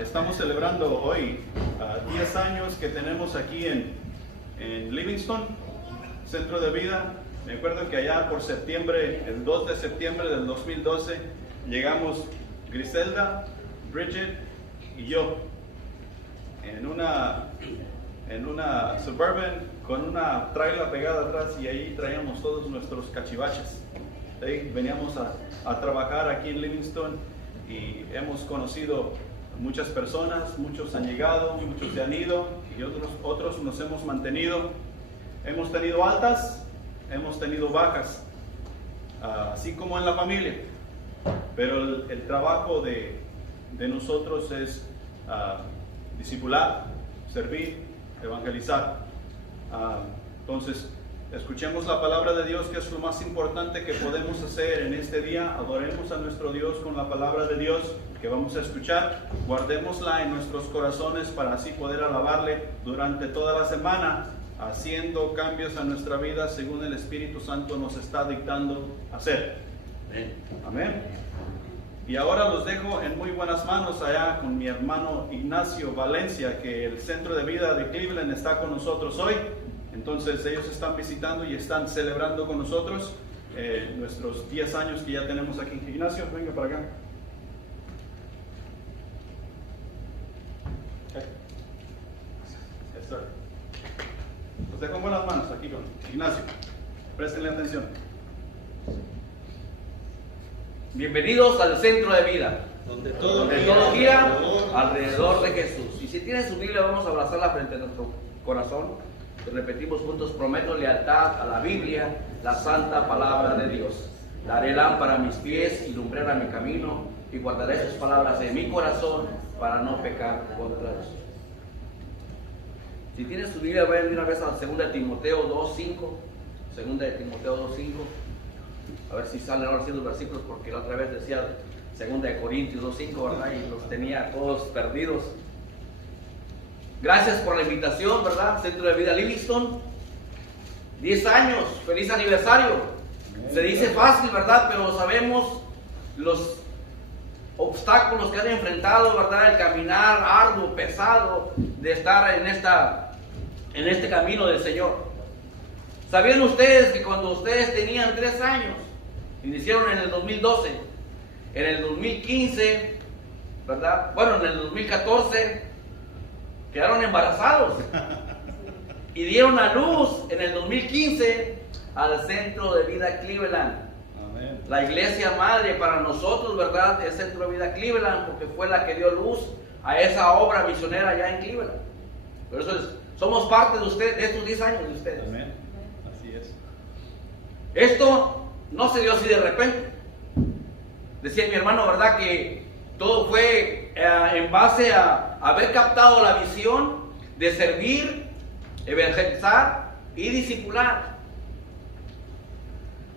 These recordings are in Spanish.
Estamos celebrando hoy 10 años que tenemos aquí en Livingston, Centro de Vida. Me acuerdo que allá por septiembre, el 2 de septiembre del 2012, llegamos Griselda, Bridget y yo en una Suburban con una trailer pegada atrás, y ahí traíamos todos nuestros cachivaches. Ahí veníamos a trabajar aquí en Livingston y hemos conocido muchas personas, muchos han llegado, muchos se han ido y otros nos hemos mantenido. Hemos tenido altas, hemos tenido bajas, así como en la familia. Pero el trabajo de nosotros es discipular, servir, evangelizar. Entonces, escuchemos la palabra de Dios, que es lo más importante que podemos hacer en este día. Adoremos a nuestro Dios con la palabra de Dios que vamos a escuchar. Guardémosla en nuestros corazones para así poder alabarle durante toda la semana, haciendo cambios a nuestra vida según el Espíritu Santo nos está dictando hacer. Amén. Y ahora los dejo en muy buenas manos allá con mi hermano Ignacio Valencia, que el Centro de Vida de Cleveland está con nosotros hoy. Entonces ellos están visitando y están celebrando con nosotros nuestros 10 años que ya tenemos aquí. Ignacio, venga para acá. Yes, sir. Los dejo en buenas manos aquí con Ignacio. Préstenle atención. Bienvenidos al Centro de Vida, donde todo gira alrededor de Jesús. Y si tienen su Biblia, vamos a abrazarla frente a nuestro corazón. Repetimos juntos: prometo lealtad a la Biblia, la santa palabra de Dios. Daré lámpara a mis pies y lumbrera mi camino, y guardaré sus palabras en mi corazón para no pecar contra Dios. Si tienes su Biblia, vayan de una vez a 2 de Timoteo 2:5. 2 de Timoteo 2:5. A ver si salen ahora sí los versículos, porque la otra vez decía 2 de Corintios 2:5, ¿verdad? Y los tenía todos perdidos. Gracias por la invitación, ¿verdad? Centro de Vida Livingston. 10 años, feliz aniversario. Se dice fácil, ¿verdad? Pero sabemos los obstáculos que han enfrentado, ¿verdad? El caminar arduo, pesado de estar en este camino del Señor. ¿Sabían ustedes que cuando ustedes tenían 3 años, iniciaron en el 2012, en el 2015, ¿verdad? Bueno, en el 2014, quedaron embarazados y dieron a luz en el 2015 al Centro de Vida Cleveland? Amén. La iglesia madre para nosotros, ¿verdad? Es Centro de Vida Cleveland, porque fue la que dio luz a esa obra misionera allá en Cleveland. Por eso somos parte de ustedes, de estos 10 años de ustedes. Amén. Así es. Esto no se dio así de repente. Decía mi hermano, ¿verdad?, que todo fue en base a haber captado la visión de servir, evangelizar y discipular.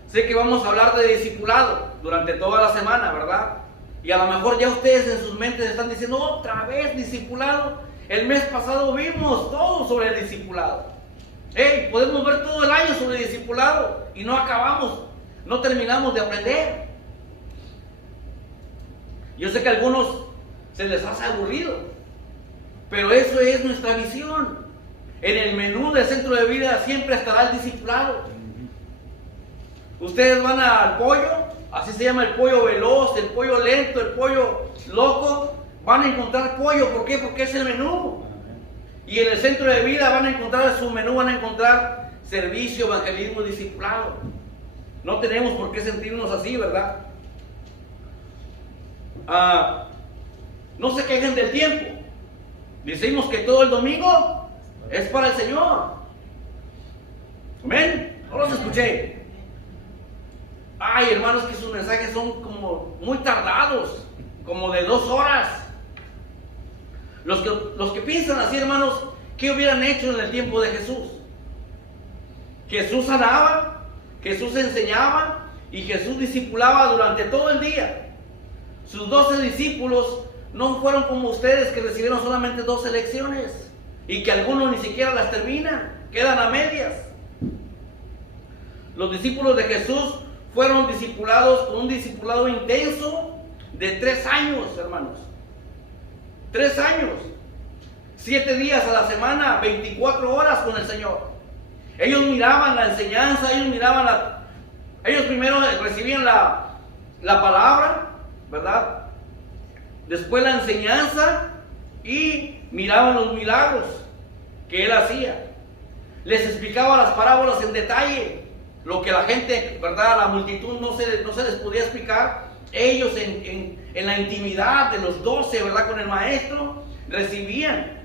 Sé que vamos a hablar de discipulado durante toda la semana, ¿verdad? Y a lo mejor ya ustedes en sus mentes están diciendo: otra vez discipulado. El mes pasado vimos todo sobre el discipulado. Podemos ver todo el año sobre el discipulado y no acabamos, no terminamos de aprender. Yo sé que a algunos se les hace aburrido, pero eso es nuestra visión. En el menú del Centro de Vida siempre estará el discipulado. Ustedes van al pollo, así se llama, el pollo veloz, el pollo lento, el pollo loco. Van a encontrar pollo. ¿Por qué? Porque es el menú. Y en el Centro de Vida van a encontrar su menú, van a encontrar servicio, evangelismo, discipulado. No tenemos por qué sentirnos así, ¿verdad? No se quejen del tiempo. Decimos que todo el domingo es para el Señor. Amén. No los escuché. Ay, hermanos, que sus mensajes son como muy tardados, como de 2 horas. Los que piensan así, hermanos, ¿qué hubieran hecho en el tiempo de Jesús? Jesús sanaba, Jesús enseñaba y Jesús discipulaba durante todo el día. Sus 12 discípulos no fueron como ustedes, que recibieron solamente 2 lecciones y que algunos ni siquiera las terminan, quedan a medias. Los discípulos de Jesús fueron discipulados con un discipulado intenso de 3 años, hermanos. 3 años, 7 días a la semana, 24 horas con el Señor. Ellos miraban la enseñanza, ellos primero recibían la palabra, ¿verdad? Después la enseñanza y miraban los milagros que Él hacía. Les explicaba las parábolas en detalle, lo que la gente, ¿verdad? La multitud no se les podía explicar. Ellos en la intimidad de los 12, ¿verdad? Con el maestro, recibían.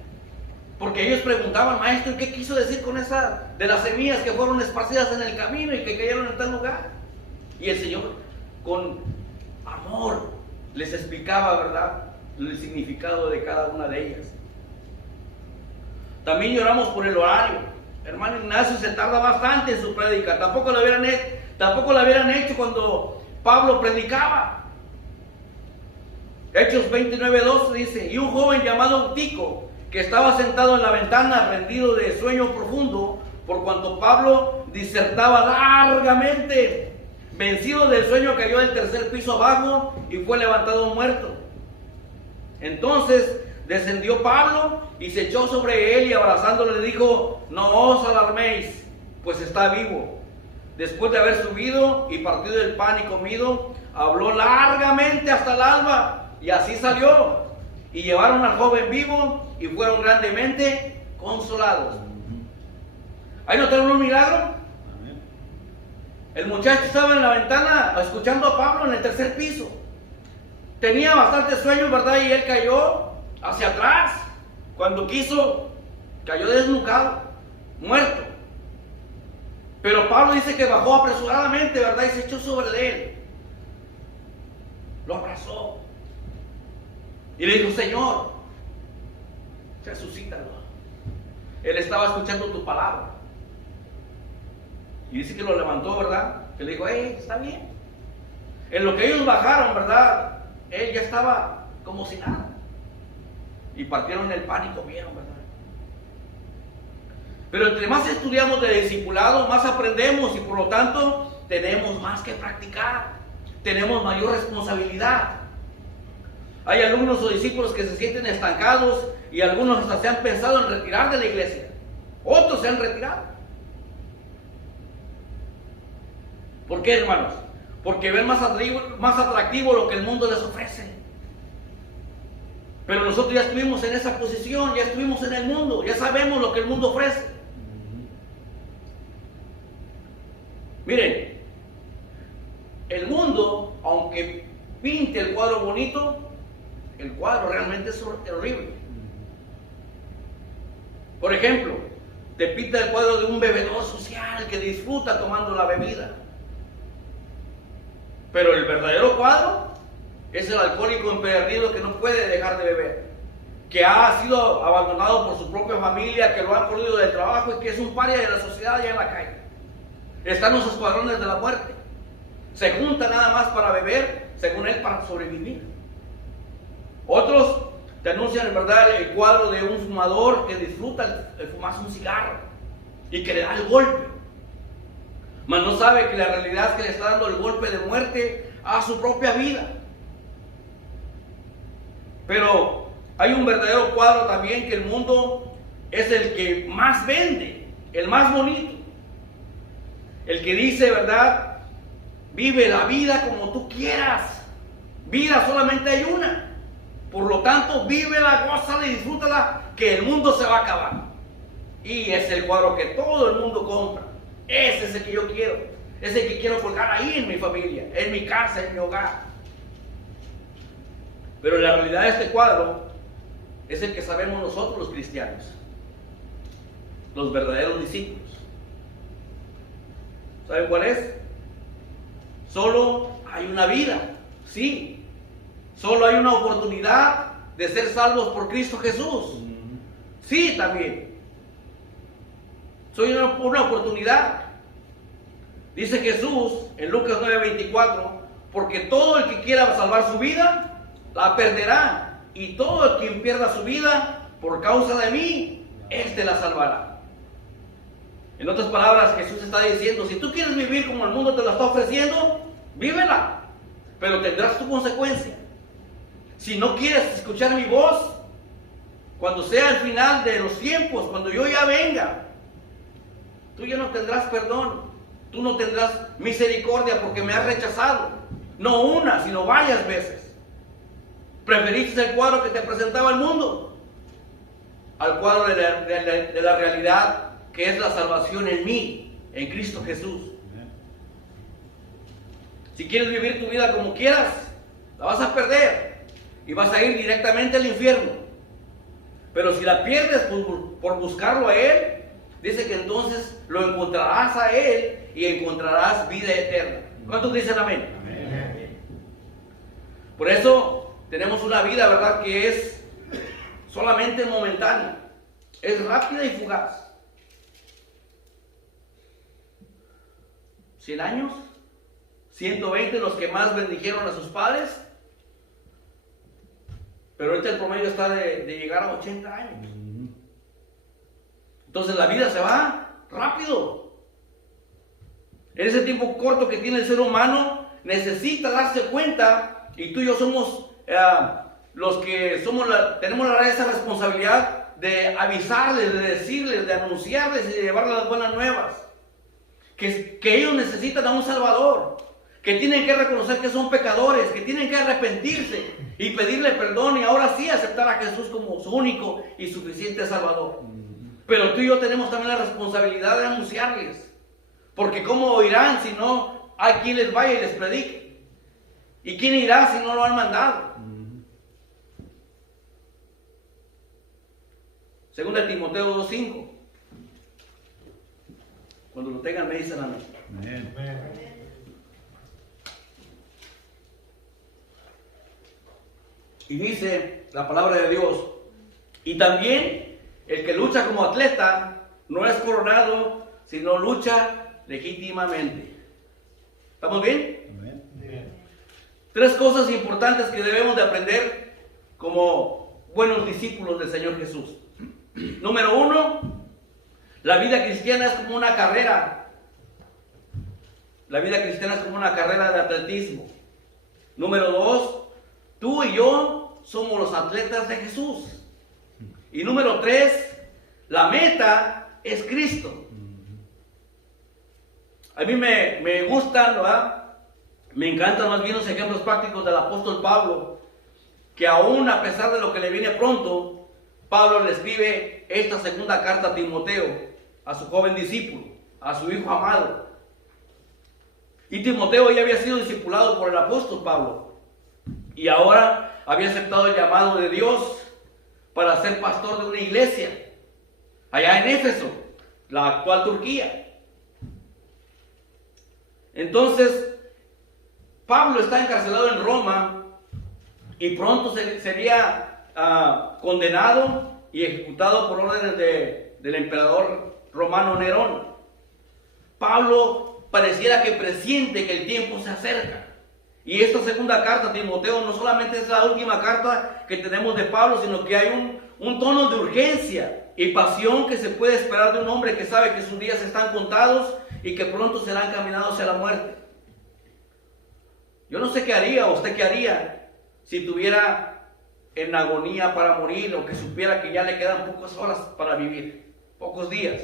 Porque ellos preguntaban, maestro, ¿qué quiso decir con esa de las semillas que fueron esparcidas en el camino y que cayeron en tal lugar? Y el Señor, con amor, les explicaba, ¿verdad?, el significado de cada una de ellas. También lloramos por el horario. Hermano Ignacio se tarda bastante en su prédica. Tampoco lo hubieran hecho cuando Pablo predicaba. Hechos 29:2 dice: y un joven llamado Eutico, que estaba sentado en la ventana, rendido de sueño profundo, por cuanto Pablo disertaba largamente, vencido del sueño, cayó del tercer piso abajo y fue levantado muerto. Entonces descendió Pablo y se echó sobre él y abrazándolo le dijo: no os alarméis, pues está vivo. Después de haber subido y partido el pan y comido, habló largamente hasta el alba, y así salió. Y llevaron al joven vivo y fueron grandemente consolados. ¿Ahí notaron un milagro? El muchacho estaba en la ventana escuchando a Pablo en el tercer piso. Tenía bastante sueño, ¿verdad? Y él cayó hacia atrás. Cuando quiso, cayó desnucado, muerto. Pero Pablo dice que bajó apresuradamente, ¿verdad? Y se echó sobre él. Lo abrazó. Y le dijo: Señor, resucítalo. Él estaba escuchando tu palabra. Y dice que lo levantó, ¿verdad? Que le dijo: está bien. En lo que ellos bajaron, ¿verdad? Él ya estaba como si nada. Y partieron el pan y comieron, ¿verdad? Pero entre más estudiamos de discipulado, más aprendemos y por lo tanto tenemos más que practicar. Tenemos mayor responsabilidad. Hay alumnos o discípulos que se sienten estancados y algunos hasta se han pensado en retirar de la iglesia. Otros se han retirado. ¿Por qué, hermanos? Porque ven más atractivo lo que el mundo les ofrece. Pero nosotros ya estuvimos en esa posición, ya estuvimos en el mundo, ya sabemos lo que el mundo ofrece. Miren, el mundo, aunque pinte el cuadro bonito, el cuadro realmente es horrible. Por ejemplo, te pinta el cuadro de un bebedor social que disfruta tomando la bebida. Pero el verdadero cuadro es el alcohólico empedernido que no puede dejar de beber, que ha sido abandonado por su propia familia, que lo han corrido del trabajo y que es un paria de la sociedad allá en la calle. Están los escuadrones de la muerte. Se juntan nada más para beber, según él, para sobrevivir. Otros te anuncian, en verdad, el cuadro de un fumador que disfruta el fumarse un cigarro y que le da el golpe. Mas no sabe que la realidad es que le está dando el golpe de muerte a su propia vida. Pero hay un verdadero cuadro también, que el mundo es el que más vende, el más bonito. El que dice, ¿verdad? Vive la vida como tú quieras. Vida solamente hay una. Por lo tanto, vívela, gózala y disfrútala, que el mundo se va a acabar. Y es el cuadro que todo el mundo compra. Ese es el que yo quiero. Es el que quiero colgar ahí en mi familia, en mi casa, en mi hogar. Pero la realidad de este cuadro es el que sabemos nosotros los cristianos, los verdaderos discípulos. ¿Saben cuál es? Solo hay una vida, sí. Solo hay una oportunidad de ser salvos por Cristo Jesús. Sí, también. Soy una oportunidad. Dice Jesús en Lucas 9:24: porque todo el que quiera salvar su vida, la perderá. Y todo el quien pierda su vida por causa de mí, éste la salvará. En otras palabras, Jesús está diciendo: si tú quieres vivir como el mundo te la está ofreciendo, vívela, pero tendrás tu consecuencia. Si no quieres escuchar mi voz, cuando sea el final de los tiempos, cuando yo ya venga, tú ya no tendrás perdón, tú no tendrás misericordia porque me has rechazado, no una, sino varias veces. Preferiste el cuadro que te presentaba el mundo al cuadro de la realidad que es la salvación en mí, en Cristo Jesús. Si quieres vivir tu vida como quieras, la vas a perder y vas a ir directamente al infierno. Pero si la pierdes por buscarlo a Él, dice que entonces lo encontrarás a Él y encontrarás vida eterna. ¿Cuántos dicen amén? Amén. Por eso tenemos una vida, ¿verdad?, que es solamente momentánea, es rápida y fugaz. 100 años, 120 los que más bendijeron a sus padres, pero ahorita el promedio está de llegar a 80 años. Entonces la vida se va rápido. En ese tiempo corto que tiene el ser humano, necesita darse cuenta, y tú y yo somos los que tenemos esa responsabilidad de avisarles, de decirles, de anunciarles y de llevarles las buenas nuevas. Que ellos necesitan a un Salvador, que tienen que reconocer que son pecadores, que tienen que arrepentirse y pedirle perdón y ahora sí aceptar a Jesús como su único y suficiente Salvador. Pero tú y yo tenemos también la responsabilidad de anunciarles, porque ¿cómo oirán si no hay quien les vaya y les predique? ¿Y quién irá si no lo han mandado? Segunda de Timoteo 2:5. Cuando lo tengan me dicen amén. Amén. Y dice la palabra de Dios, y también el que lucha como atleta no es coronado, sino lucha legítimamente. ¿Estamos bien? Amén. 3 cosas importantes que debemos de aprender como buenos discípulos del Señor Jesús. Número 1, la vida cristiana es como una carrera. La vida cristiana es como una carrera de atletismo. Número 2, tú y yo somos los atletas de Jesús. Y número 3, la meta es Cristo. A mí me gustan, ¿verdad? Me encantan más bien los ejemplos prácticos del apóstol Pablo, que aún a pesar de lo que le viene pronto, Pablo le escribe esta segunda carta a Timoteo, a su joven discípulo, a su hijo amado. Y Timoteo ya había sido discipulado por el apóstol Pablo, y ahora había aceptado el llamado de Dios para ser pastor de una iglesia allá en Éfeso, la actual Turquía. Entonces Pablo está encarcelado en Roma y pronto sería condenado y ejecutado por órdenes del emperador romano Nerón. Pablo pareciera que presiente que el tiempo se acerca. Y esta segunda carta a Timoteo no solamente es la última carta que tenemos de Pablo, sino que hay un tono de urgencia y pasión que se puede esperar de un hombre que sabe que sus días están contados y que pronto serán caminados hacia la muerte. Yo no sé qué haría, o usted qué haría, si tuviera en agonía para morir, o que supiera que ya le quedan pocas horas para vivir, pocos días.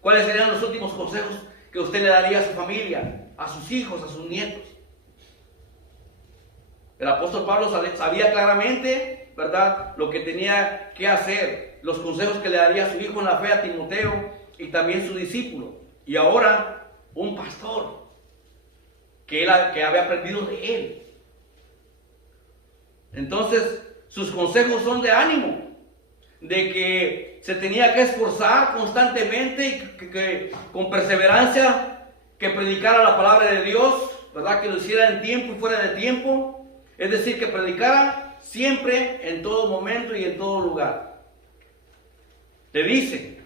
¿Cuáles serían los últimos consejos que usted le daría a su familia, a sus hijos, a sus nietos? El apóstol Pablo sabía claramente, ¿verdad?, lo que tenía que hacer, los consejos que le daría a su hijo en la fe, a Timoteo, y también su discípulo. Y ahora, un pastor que había aprendido de él. Entonces, sus consejos son de ánimo, de que se tenía que esforzar constantemente y que con perseverancia, que predicara la palabra de Dios, ¿verdad?, que lo hiciera en tiempo y fuera de tiempo, es decir, que predicara siempre, en todo momento y en todo lugar. Le dice,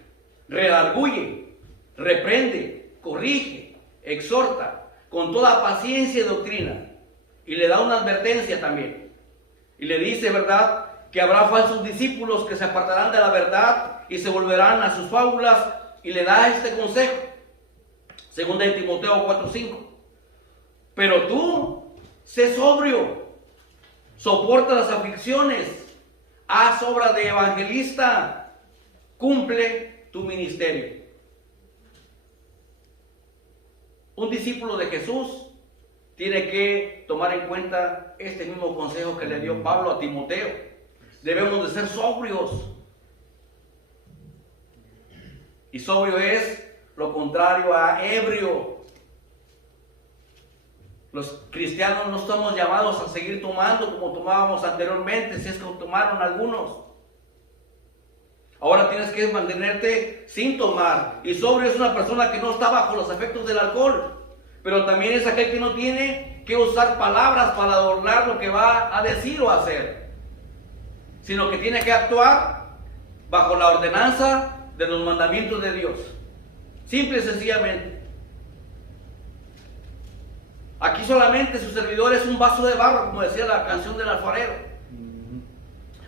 redarguye, reprende, corrige, exhorta, con toda paciencia y doctrina, y le da una advertencia también. Y le dice, ¿verdad?, que habrá falsos discípulos que se apartarán de la verdad y se volverán a sus fábulas, y le da este consejo. Segunda de Timoteo 4:5. Pero tú, sé sobrio, soporta las aflicciones, haz obra de evangelista, cumple tu ministerio. Un discípulo de Jesús tiene que tomar en cuenta este mismo consejo que le dio Pablo a Timoteo. Debemos de ser sobrios. Y sobrio es lo contrario a ebrio. Los cristianos no estamos llamados a seguir tomando como tomábamos anteriormente, si es que tomaron algunos. Ahora tienes que mantenerte sin tomar. Y sobrio es una persona que no está bajo los efectos del alcohol. Pero también es aquel que no tiene que usar palabras para adornar lo que va a decir o hacer, sino que tiene que actuar bajo la ordenanza de los mandamientos de Dios. Simple y sencillamente. Aquí solamente su servidor es un vaso de barro, como decía la canción del alfarero.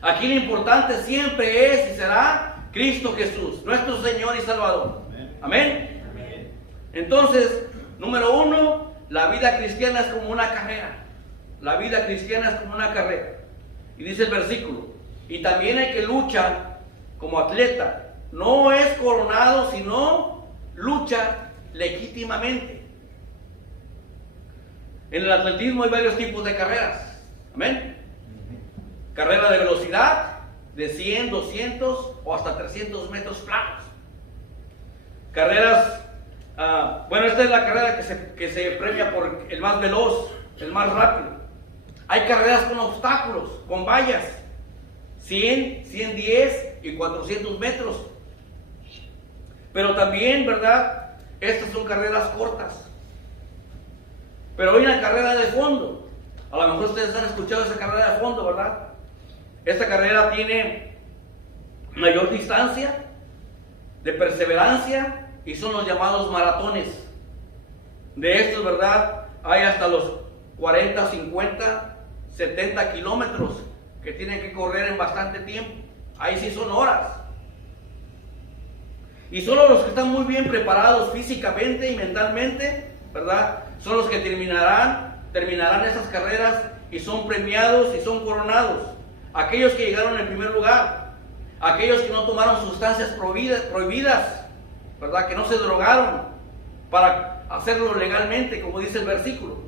Aquí lo importante siempre es y será Cristo Jesús, nuestro Señor y Salvador. Amén. Amén. Entonces, número 1, la vida cristiana es como una carrera. La vida cristiana es como una carrera. Y dice el versículo, y también el que lucha como atleta no es coronado, sino lucha legítimamente. En el atletismo hay varios tipos de carreras. Amén. Carrera de velocidad, de 100, 200 o hasta 300 metros planos. Carreras, bueno, esta es la carrera que se premia por el más veloz, el más rápido. Hay carreras con obstáculos, con vallas, 100, 110 y 400 metros. Pero también, ¿verdad? Estas son carreras cortas. Pero hay una carrera de fondo. A lo mejor ustedes han escuchado esa carrera de fondo, ¿verdad? Esta carrera tiene mayor distancia, de perseverancia, y son los llamados maratones. De estos, ¿verdad? Hay hasta los 40, 50, 70 kilómetros que tienen que correr en bastante tiempo. Ahí sí son horas. Y solo los que están muy bien preparados físicamente y mentalmente, ¿verdad? Son los que terminarán esas carreras y son premiados y son coronados. Aquellos que llegaron en primer lugar, aquellos que no tomaron sustancias prohibidas, ¿verdad? Que no se drogaron para hacerlo legalmente, como dice el versículo.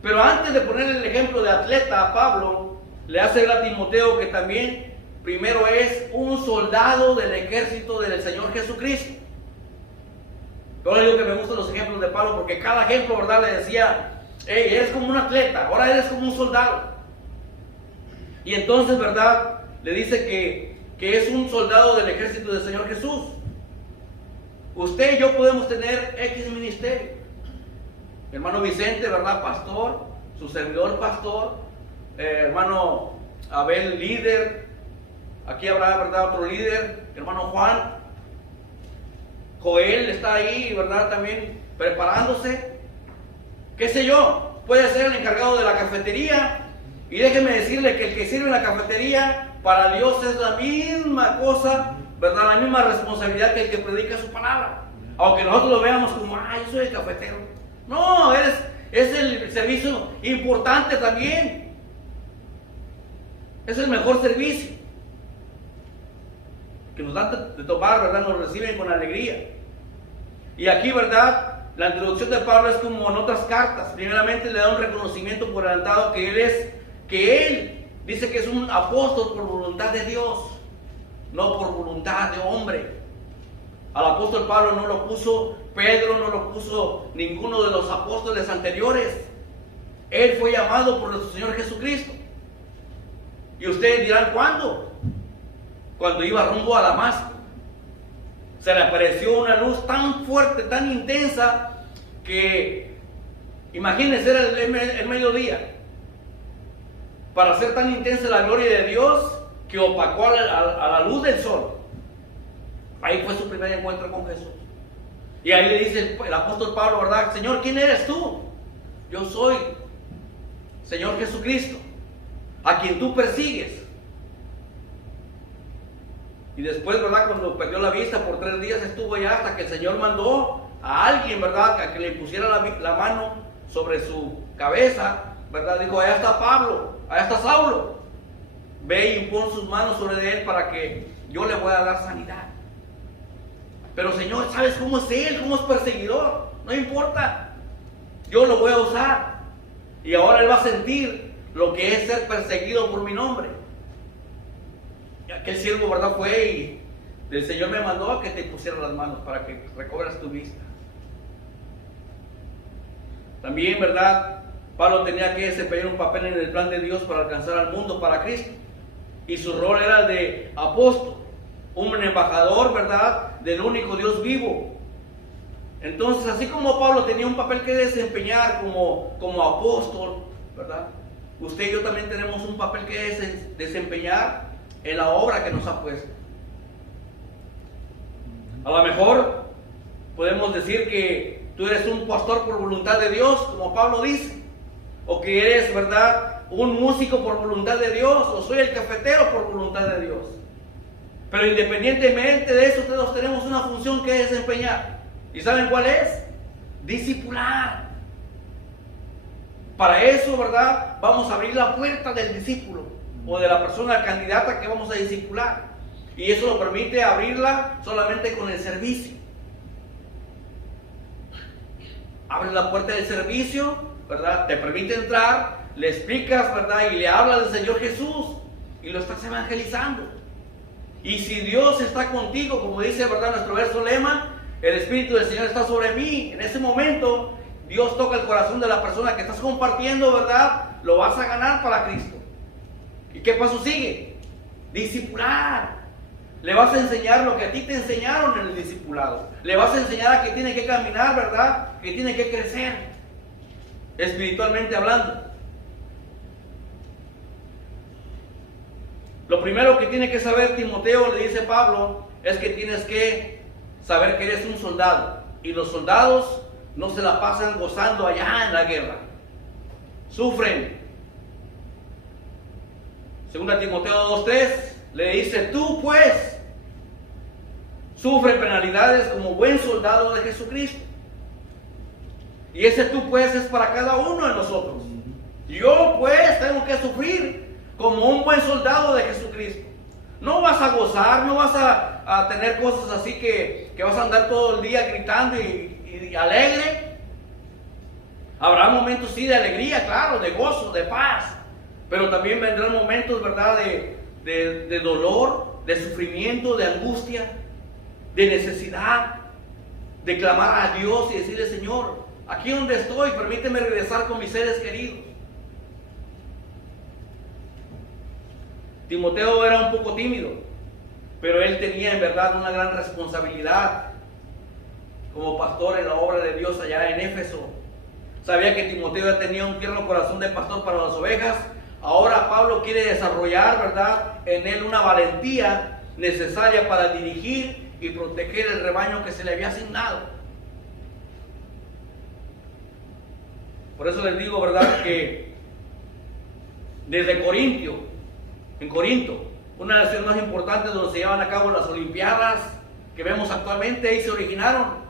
Pero antes de poner el ejemplo de atleta a Pablo, le hace ver a Timoteo que también primero es un soldado del ejército del Señor Jesucristo. Yo le digo que me gustan los ejemplos de Pablo porque cada ejemplo, ¿verdad? Le decía, hey, eres como un atleta, ahora eres como un soldado. Y entonces, ¿verdad? Le dice que es un soldado del ejército del Señor Jesús. Usted y yo podemos tener X ministerio. Hermano Vicente, ¿verdad? Pastor, su servidor pastor, hermano Abel, líder. Aquí habrá, ¿verdad? Otro líder, hermano Juan. Joel está ahí, ¿verdad? También preparándose. ¿Qué sé yo? Puede ser el encargado de la cafetería. Y déjeme decirle que el que sirve en la cafetería, para Dios es la misma cosa, ¿verdad? La misma responsabilidad que el que predica su palabra. Aunque nosotros lo veamos como, yo soy el cafetero. No, es el servicio importante también. Es el mejor servicio que nos dan de tomar, ¿verdad? Nos reciben con alegría. Y aquí, ¿verdad? La introducción de Pablo es como en otras cartas. Primeramente le da un reconocimiento por adelantado que él dice que es un apóstol por voluntad de Dios, no por voluntad de hombre. Al apóstol Pablo no lo puso Pedro, no lo puso ninguno de los apóstoles anteriores. Él fue llamado por nuestro Señor Jesucristo. Y ustedes dirán, ¿cuándo? Cuando iba rumbo a Damasco. Se le apareció una luz tan fuerte, tan intensa, que imagínense, era el mediodía. Para ser tan intensa la gloria de Dios que opacó a la luz del sol. Ahí fue su primer encuentro con Jesús. Y ahí le dice el apóstol Pablo, ¿verdad? Señor, ¿quién eres tú? Yo soy Señor Jesucristo, a quien tú persigues. Y después, ¿verdad? Cuando perdió la vista por 3 días estuvo allá hasta que el Señor mandó a alguien, ¿verdad? A que le pusiera la mano sobre su cabeza, ¿verdad? Dijo, allá está Pablo, allá está Saulo. ve y pon sus manos sobre él para que yo le pueda dar sanidad. Pero Señor, ¿sabes cómo es él? ¿Cómo es perseguidor? No importa, yo lo voy a usar. Y ahora él va a sentir lo que es ser perseguido por mi nombre. Y aquel siervo, ¿verdad? Fue y el Señor me mandó a que te pusiera las manos para que recobras tu vista. También, ¿verdad? Pablo tenía que desempeñar un papel en el plan de Dios para alcanzar al mundo para Cristo. Y su rol era el de apóstol, un embajador, ¿verdad?, del único Dios vivo. Entonces, así como Pablo tenía un papel que desempeñar como apóstol, ¿verdad?, usted y yo también tenemos un papel que desempeñar en la obra que nos ha puesto. A lo mejor podemos decir que tú eres un pastor por voluntad de Dios, como Pablo dice, o que eres, ¿verdad?, un músico por voluntad de Dios, o soy el cafetero por voluntad de Dios. Pero independientemente de eso, todos tenemos una función que desempeñar. ¿Y saben cuál es? Discipular. Para eso, ¿verdad?, vamos a abrir la puerta del discípulo o de la persona candidata que vamos a discipular. Y eso lo permite abrirla solamente con el servicio. Abre la puerta del servicio, ¿verdad? Te permite entrar, le explicas, ¿verdad? Y le hablas del Señor Jesús y lo estás evangelizando. Y si Dios está contigo, como dice, ¿verdad?, nuestro verso lema, el Espíritu del Señor está sobre mí. En ese momento, Dios toca el corazón de la persona que estás compartiendo, ¿verdad? Lo vas a ganar para Cristo. ¿Y qué paso sigue? Discipular. Le vas a enseñar lo que a ti te enseñaron en el discipulado. Le vas a enseñar a que tiene que caminar, ¿verdad?, que tiene que crecer, espiritualmente hablando. Lo primero que tiene que saber Timoteo, le dice Pablo, es que tienes que saber que eres un soldado. Y los soldados no se la pasan gozando allá en la guerra. Sufren. Segunda Timoteo 2:3 le dice, tú pues sufre penalidades como buen soldado de Jesucristo. Y ese tú pues es para cada uno de nosotros. Yo pues tengo que sufrir como un buen soldado de Jesucristo. No vas a gozar, no vas a tener cosas así que vas a andar todo el día gritando y alegre. Habrá momentos sí de alegría, claro, de gozo, de paz. Pero también vendrán momentos, ¿verdad?, de dolor, de sufrimiento, de angustia, de necesidad, de clamar a Dios y decirle, Señor, aquí donde estoy, permíteme regresar con mis seres queridos. Timoteo era un poco tímido, pero él tenía en verdad una gran responsabilidad como pastor en la obra de Dios allá en Éfeso. Sabía que Timoteo ya tenía un tierno corazón de pastor para las ovejas. Ahora Pablo quiere desarrollar, ¿verdad?, en él una valentía necesaria para dirigir y proteger el rebaño que se le había asignado. Por eso les digo, ¿verdad?, que desde en Corinto, una de las ciudades más importantes donde se llevan a cabo las Olimpiadas que vemos actualmente, ahí se originaron.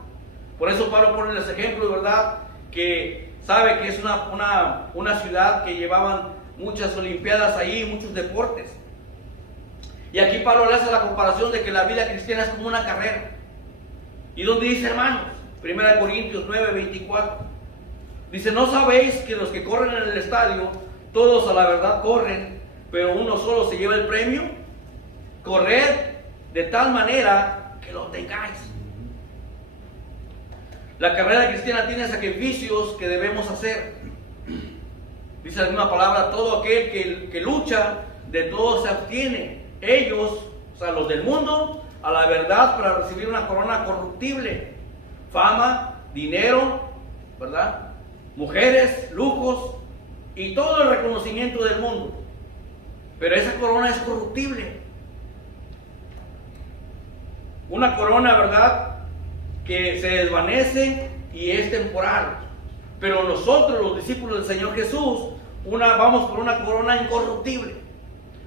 Por eso Pablo pone los ejemplos, ¿verdad?, que sabe que es una ciudad que llevaban muchas Olimpiadas ahí, muchos deportes. Y aquí Pablo le hace la comparación de que la vida cristiana es como una carrera. ¿Y dónde dice, hermanos? 1 Corintios 9:24. Dice, ¿no sabéis que los que corren en el estadio, todos a la verdad corren, pero uno solo se lleva el premio? Corred de tal manera que lo tengáis. La carrera cristiana tiene sacrificios que debemos hacer. Dice la misma palabra, todo aquel que lucha, de todo se abstiene. Ellos, o sea, los del mundo, a la verdad para recibir una corona corruptible. Fama, dinero, ¿verdad?, mujeres, lujos y todo el reconocimiento del mundo. Pero esa corona es corruptible. Una corona, ¿verdad?, que se desvanece y es temporal. Pero nosotros, los discípulos del Señor Jesús, vamos por una corona incorruptible,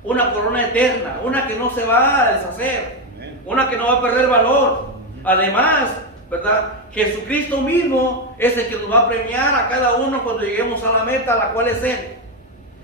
una corona eterna, una que no se va a deshacer, una que no va a perder valor. Además, ¿verdad?, Jesucristo mismo es el que nos va a premiar a cada uno cuando lleguemos a la meta, la cual es Él.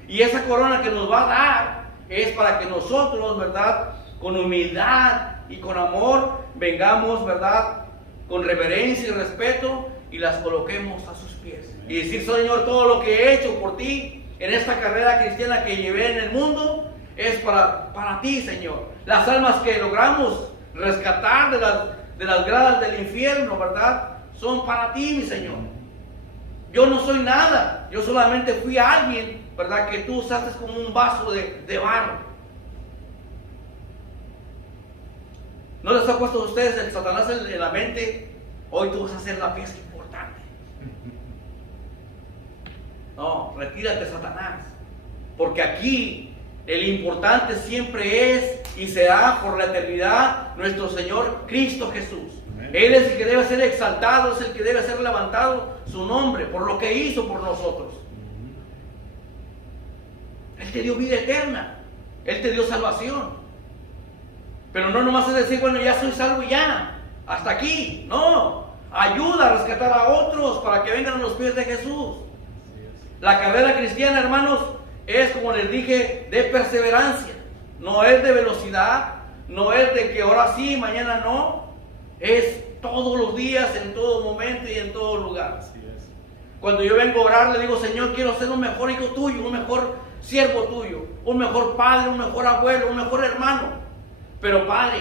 Y esa corona que nos va a dar es para que nosotros, ¿verdad?, con humildad y con amor, vengamos, ¿verdad?, con reverencia y respeto y las coloquemos a sus pies. Y decir, Señor, todo lo que he hecho por ti en esta carrera cristiana que llevé en el mundo es para ti, Señor. Las almas que logramos rescatar de las gradas del infierno, ¿verdad?, son para ti, mi Señor. Yo no soy nada, yo solamente fui alguien, ¿verdad?, que tú usaste como un vaso de barro. ¿No les ha puesto a ustedes el Satanás en la mente? Hoy tú vas a hacer la pieza importante. No, retírate, Satanás. Porque aquí el importante siempre es y será por la eternidad nuestro Señor Cristo Jesús. Amén. Él es el que debe ser exaltado, es el que debe ser levantado su nombre por lo que hizo por nosotros. Él te dio vida eterna, Él te dio salvación. Pero no nomás es decir, bueno, ya soy salvo y ya, hasta aquí. No, ayuda a rescatar a otros para que vengan a los pies de Jesús. La carrera cristiana, hermanos, es, como les dije, de perseverancia. No es de velocidad, no es de que ahora sí, mañana no. Es todos los días, en todo momento y en todo lugar. Cuando yo vengo a orar, le digo, Señor, quiero ser un mejor hijo tuyo, un mejor siervo tuyo, un mejor padre, un mejor abuelo, un mejor hermano. Pero Padre,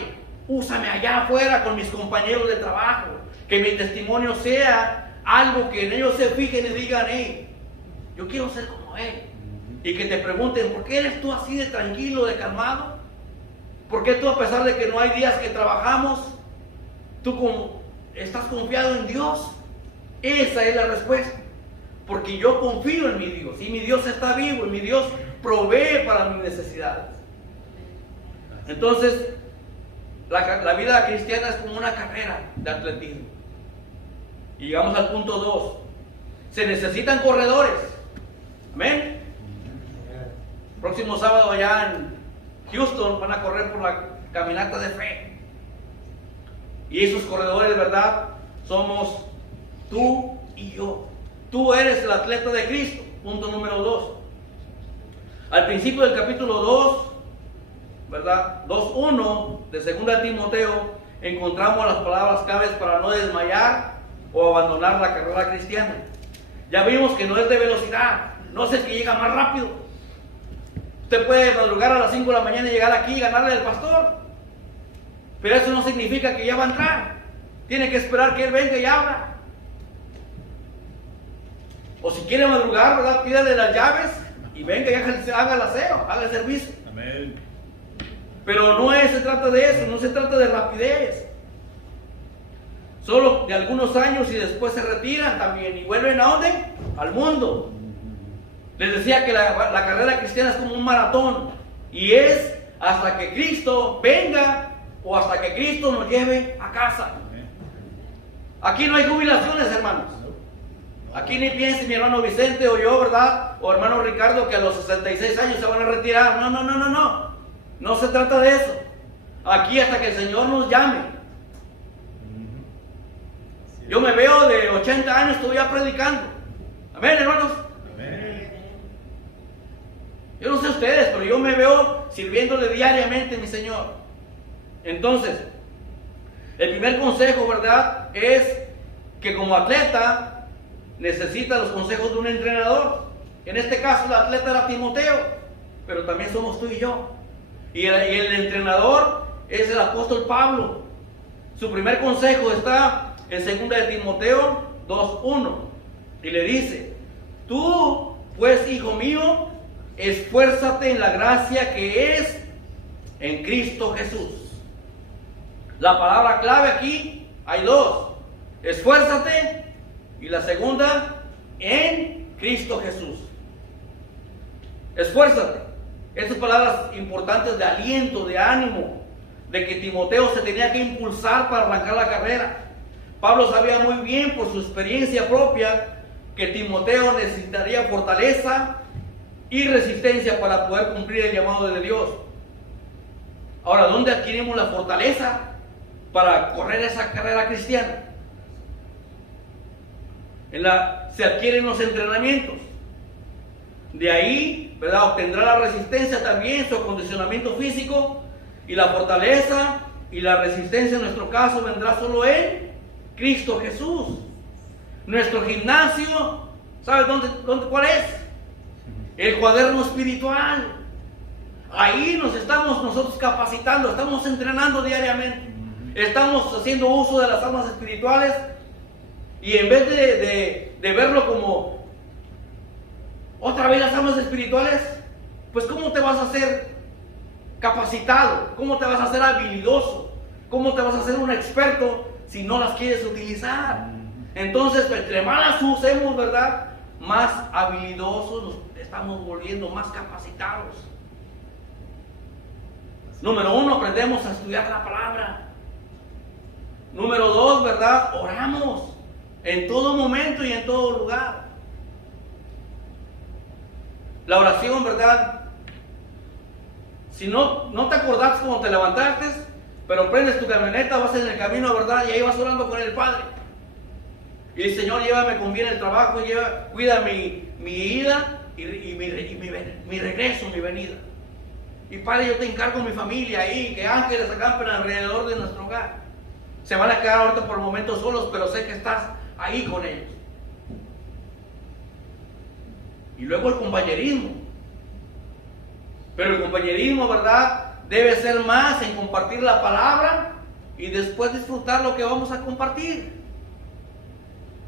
úsame allá afuera con mis compañeros de trabajo, que mi testimonio sea algo que en ellos se fijen y digan, hey, yo quiero ser como él. Y que te pregunten, ¿por qué eres tú así de tranquilo, de calmado? ¿Por qué tú, a pesar de que no hay días que trabajamos, tú estás confiado en Dios? Esa es la respuesta. Porque yo confío en mi Dios, y mi Dios está vivo, y mi Dios provee para mis necesidades. Entonces, la vida cristiana es como una carrera de atletismo. Y llegamos al punto 2. Se necesitan corredores. Amén. Próximo sábado allá en Houston van a correr por la caminata de fe. Y esos corredores, ¿verdad?, somos tú y yo. Tú eres el atleta de Cristo. Punto número 2. Al principio del capítulo 2, ¿verdad?, 2:1 de 2 Timoteo, encontramos las palabras claves para no desmayar o abandonar la carrera cristiana. Ya vimos que no es de velocidad, no es el que llega más rápido. Usted puede madrugar a las 5 de la mañana y llegar aquí y ganarle al pastor, pero eso no significa que ya va a entrar. Tiene que esperar que él venga y abra. O si quiere madrugar, ¿verdad?, pídale las llaves y venga y haga el aseo, haga el servicio. Amén. Pero no se trata de eso, no se trata de rapidez. Solo de algunos años y después se retiran también y vuelven ¿a dónde? Al mundo. Les decía que la carrera cristiana es como un maratón y es hasta que Cristo venga o hasta que Cristo nos lleve a casa. Aquí no hay jubilaciones, hermanos. Aquí ni piense mi hermano Vicente o yo, ¿verdad?, o hermano Ricardo, que a los 66 años se van a retirar. No. No se trata de eso. Aquí hasta que el Señor nos llame. Yo me veo de 80 años todavía predicando. Amén, hermanos. Amén. Yo no sé ustedes, pero yo me veo sirviéndole diariamente a mi Señor. Entonces, el primer consejo, ¿verdad?, es que como atleta necesita los consejos de un entrenador. En este caso el atleta era Timoteo, pero también somos tú y yo. Y el entrenador es el apóstol Pablo. Su primer consejo está en 2 Timoteo 2:1 y le dice: tú, pues, hijo mío, esfuérzate en la gracia que es en Cristo Jesús. La palabra clave aquí hay dos: esfuérzate, y la segunda, en Cristo Jesús. Esfuérzate. Estas palabras importantes de aliento, de ánimo, de que Timoteo se tenía que impulsar para arrancar la carrera. Pablo sabía muy bien por su experiencia propia que Timoteo necesitaría fortaleza y resistencia para poder cumplir el llamado de Dios. Ahora, ¿dónde adquirimos la fortaleza para correr esa carrera cristiana? Se adquieren los entrenamientos. De ahí, ¿verdad? Obtendrá la resistencia también, su acondicionamiento físico, y la fortaleza y la resistencia en nuestro caso vendrá solo en Cristo Jesús. Nuestro gimnasio, ¿sabes cuál es? El cuaderno espiritual. Ahí nos estamos nosotros capacitando, estamos entrenando diariamente, estamos haciendo uso de las armas espirituales, y en vez de verlo como otra vez las armas espirituales, pues ¿cómo te vas a hacer capacitado? ¿Cómo te vas a hacer habilidoso? ¿Cómo te vas a hacer un experto si no las quieres utilizar? Entonces, entre más las usemos, ¿verdad?, más habilidosos nos estamos volviendo, más capacitados. Número 1, aprendemos a estudiar la palabra. Número 2, ¿verdad?, oramos en todo momento y en todo lugar. La oración, ¿verdad? Si no te acordás cuando te levantaste, pero prendes tu camioneta, vas en el camino, ¿verdad?, y ahí vas orando con el Padre. Y el Señor, llévame con bien el trabajo, cuida mi ida y mi regreso, mi venida. Y Padre, yo te encargo mi familia ahí, que ángeles acampen alrededor de nuestro hogar. Se van a quedar ahorita por momentos solos, pero sé que estás ahí con ellos. Y luego el compañerismo. Pero el compañerismo, ¿verdad?, debe ser más en compartir la palabra y después disfrutar lo que vamos a compartir.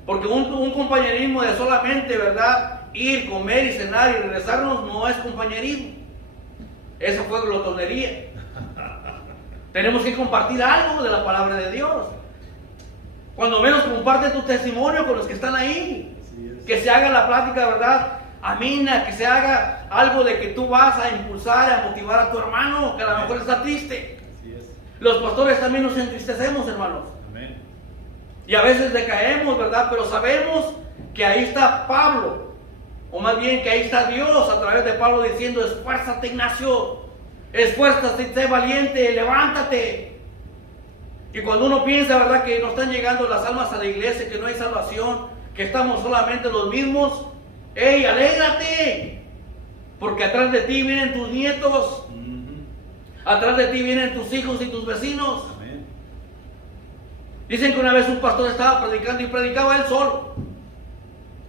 Porque un compañerismo de solamente, ¿verdad?, ir, comer y cenar y regresarnos no es compañerismo. Esa fue glotonería. Tenemos que compartir algo de la palabra de Dios. Cuando menos comparte tu testimonio con los que están ahí. Que se haga la plática, ¿verdad?, amena, que se haga algo de que tú vas a impulsar, a motivar a tu hermano, que a lo mejor está triste. Los pastores también nos entristecemos, hermanos. Amén. Y a veces decaemos, ¿verdad? Pero sabemos que ahí está Pablo, o más bien que ahí está Dios a través de Pablo diciendo: esfuérzate, Ignacio, esfuérzate, sé valiente, levántate. Y cuando uno piensa, ¿verdad?, que no están llegando las almas a la iglesia, que no hay salvación, que estamos solamente los mismos, ¡hey, alégrate! Porque atrás de ti vienen tus nietos, atrás de ti vienen tus hijos y tus vecinos. Amén. Dicen que una vez un pastor estaba predicando y predicaba él solo.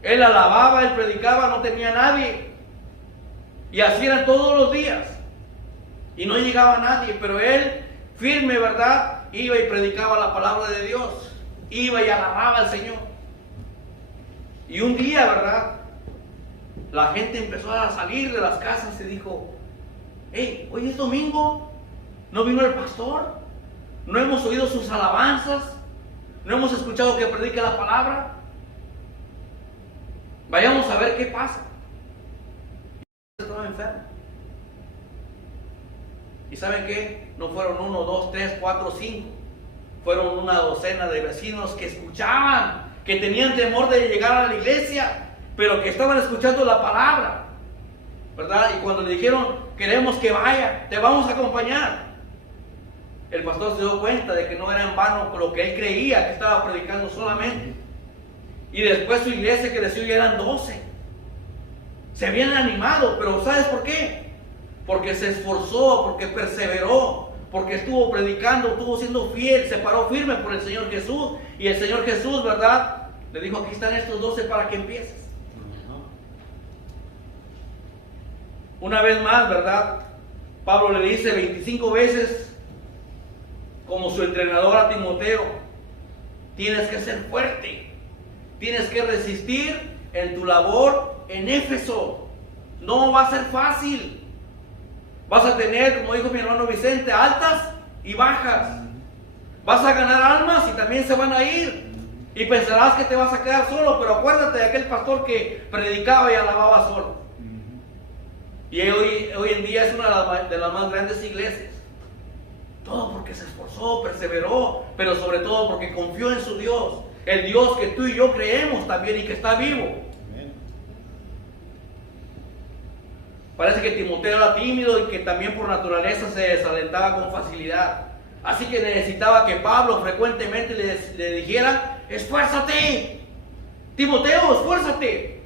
Él alababa, él predicaba, no tenía nadie. Y así eran todos los días. Y no llegaba nadie, pero él, firme, ¿verdad?, iba y predicaba la palabra de Dios. Iba y alababa al Señor. Y un día, ¿verdad?, la gente empezó a salir de las casas y dijo: hey, hoy es domingo, ¿no vino el pastor? ¿No hemos oído sus alabanzas? ¿No hemos escuchado que predique la palabra? Vayamos a ver qué pasa. Estaba enfermo. ¿Y saben qué? No fueron 1, 2, 3, 4, 5. Fueron una docena de vecinos que escuchaban, que tenían temor de llegar a la iglesia, pero que estaban escuchando la palabra, ¿verdad? Y cuando le dijeron: queremos que vaya, te vamos a acompañar, el pastor se dio cuenta de que no era en vano por lo que él creía que estaba predicando solamente. Y después su iglesia que decía ya eran 12. Se habían animado, pero ¿sabes por qué? Porque se esforzó, porque perseveró, porque estuvo predicando, estuvo siendo fiel, se paró firme por el Señor Jesús. Y el Señor Jesús, ¿verdad?, le dijo: aquí están estos 12 para que empieces. Una vez más, ¿verdad?, Pablo le dice 25 veces, como su entrenador a Timoteo: tienes que ser fuerte, tienes que resistir en tu labor en Éfeso. No va a ser fácil. Vas a tener, como dijo mi hermano Vicente, altas y bajas. Vas a ganar almas y también se van a ir. Y pensarás que te vas a quedar solo, pero acuérdate de aquel pastor que predicaba y alababa solo. Y hoy en día es una de las más grandes iglesias. Todo porque se esforzó, perseveró, pero sobre todo porque confió en su Dios. El Dios que tú y yo creemos también y que está vivo. Amén. Parece que Timoteo era tímido y que también por naturaleza se desalentaba con facilidad. Así que necesitaba que Pablo frecuentemente le dijera: esfuérzate, Timoteo, esfuérzate.